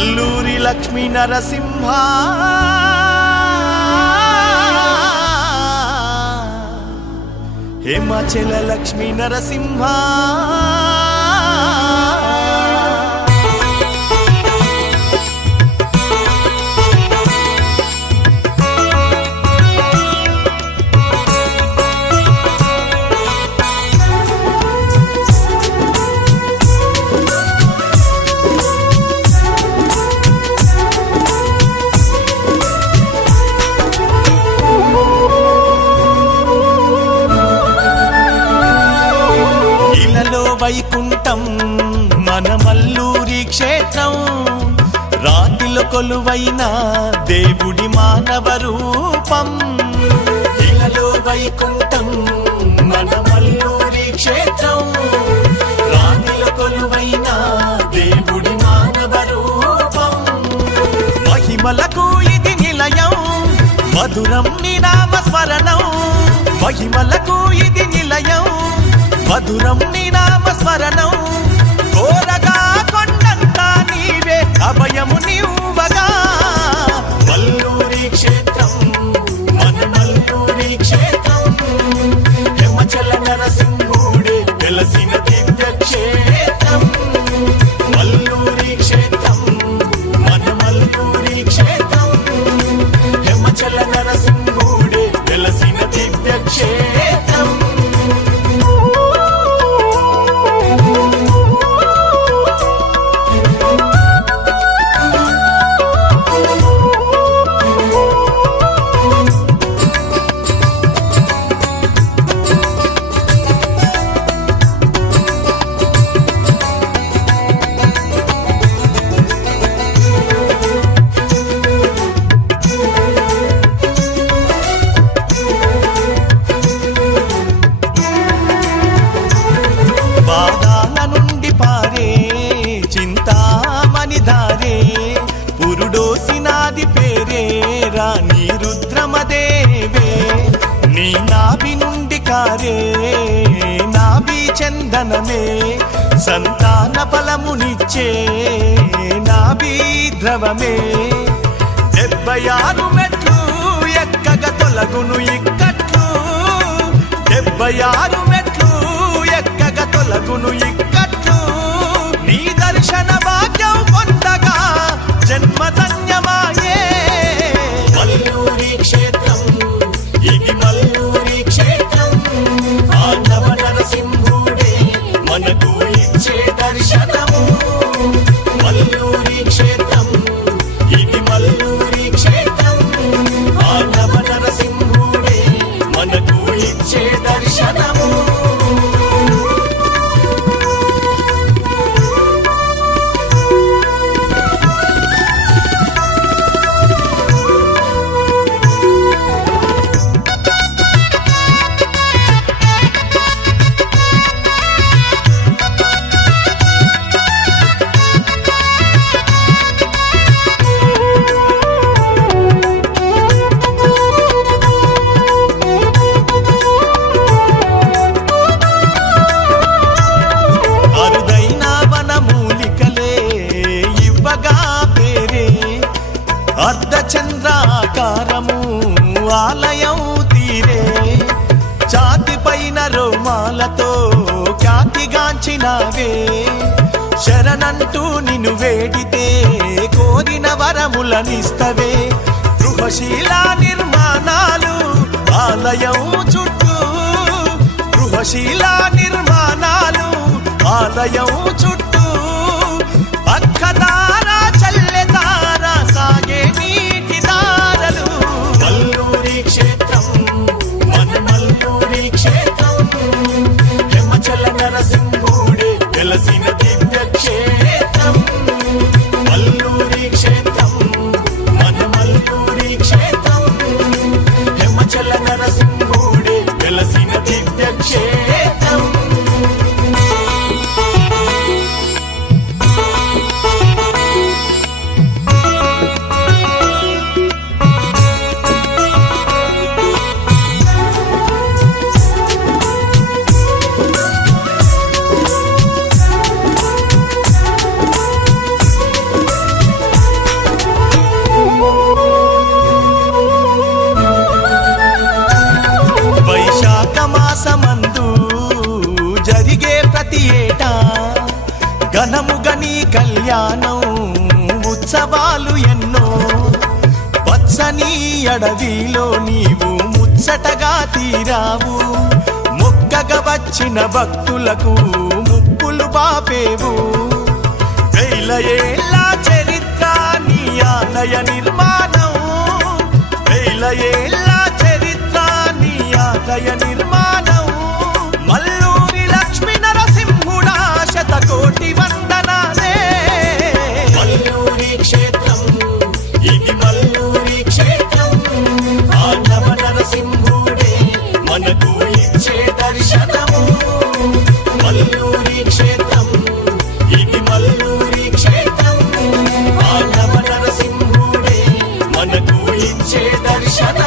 అల్లూరి లక్ష్మీ నరసింహ హిమాచల లక్ష్మీ నరసింహ వైకుంఠం మన మల్లూరి క్షేత్రం రాతిలో కొలువైన దేవుడి మానవ రూపం ఇలలో వైకుంఠం మన మల్లూరి క్షేత్రం రాతిలో కొలువైన దేవుడి మానవ రూపం మహిమలకు ఇది నిలయం మధురం నీ నామ స్మరణం మహిమలకు ఇది నిలయం మధురం నీ నామ స్మరణం కోరగా కొండంతా నీవే అభయము నీవగా మల్లూరి క్షేత్రం మన మల్లూరి క్షేత్రం హిమాచల నరసింహుడే వెలసిన దివ్య క్షేత్రం మల్లూరి క్షేత్రం మన మల్లూరి క్షేత్రం హిమాచల నరసింహుడే వెలసిన దివ్య క్షేత్రం పురుడోసినాది పేరే రాణి రుద్రమదేవే నీ నాభి నుండి కారే నాభి చందనమే సంతాన ఫలమునిచ్చే నాభి ద్రవమే 76 మెట్లు ఎక్కగ తొలగును ఇక్కట్లు 76 మెట్లు ఎక్కగ తొలగును ఇక్కట్లు నీ దర్శన భాగ్యం పొందగా జన్మ ధన్యమాయే మల్లూరి క్షేత్రం ఇది మల్లూరి క్షేత్రం మానవ నరసింహుడే మనకు ఇచ్చే దర్శనము మల్లూరి క్షేత్రం ఇది మల్లూరి క్షేత్రం మానవ నరసింహుడే మనకు ఇచ్చే దర్శనము అర్ధచంద్రాకారము ఆలయం తీరే ఛాతి పైన రోమాలతో ఖ్యాతిగాంచినవే శరణంటూ నిన్ను వేడితే కోరిన వరములనిస్తవే గృహశీలా నిర్మాణాలు ఆలయం చుట్టూ గృహశీలా నిర్మాణాలు ఆలయం చుట్టూ పక్కదారా చల్లెదారా సాగే నీటి దారలు మల్లూరి క్షేత్రం మన మల్లూరి క్షేత్రం హిమాచల నరసింహుడే వెలసిన దివ్య క్షేత్రం మల్లూరి క్షేత్రం మన మల్లూరి క్షేత్రం హిమాచల నరసింహుడే వెలసిన దివ్య క్షేత్రం చల్లని కళ్యాణం ఉత్సవాలు ఎన్నో పచ్చని అడవిలో నీవు ముచ్చటగా తీరావు మొక్కగా వచ్చిన భక్తులకు ముక్కులు బాపేవు వేల ఏళ్ళ చరిత్ర నీ ఆలయ నిర్మాణం వేల ఏళ్ళ చరిత్ర నీ ఆలయ నిర్మాణం మల్లూరి లక్ష్మీ నరసింహుడా శతకోటి వందనాలే మల్లూరి క్షేత్రం ఇది మల్లూరి క్షేత్రం ఆనవ నరసింహుడే మనకు ఇచ్చే దర్శనము మల్లూరి క్షేత్రం ఇది మల్లూరి క్షేత్రం ఆనవ నరసింహుడే మనకు ఇచ్చే దర్శనం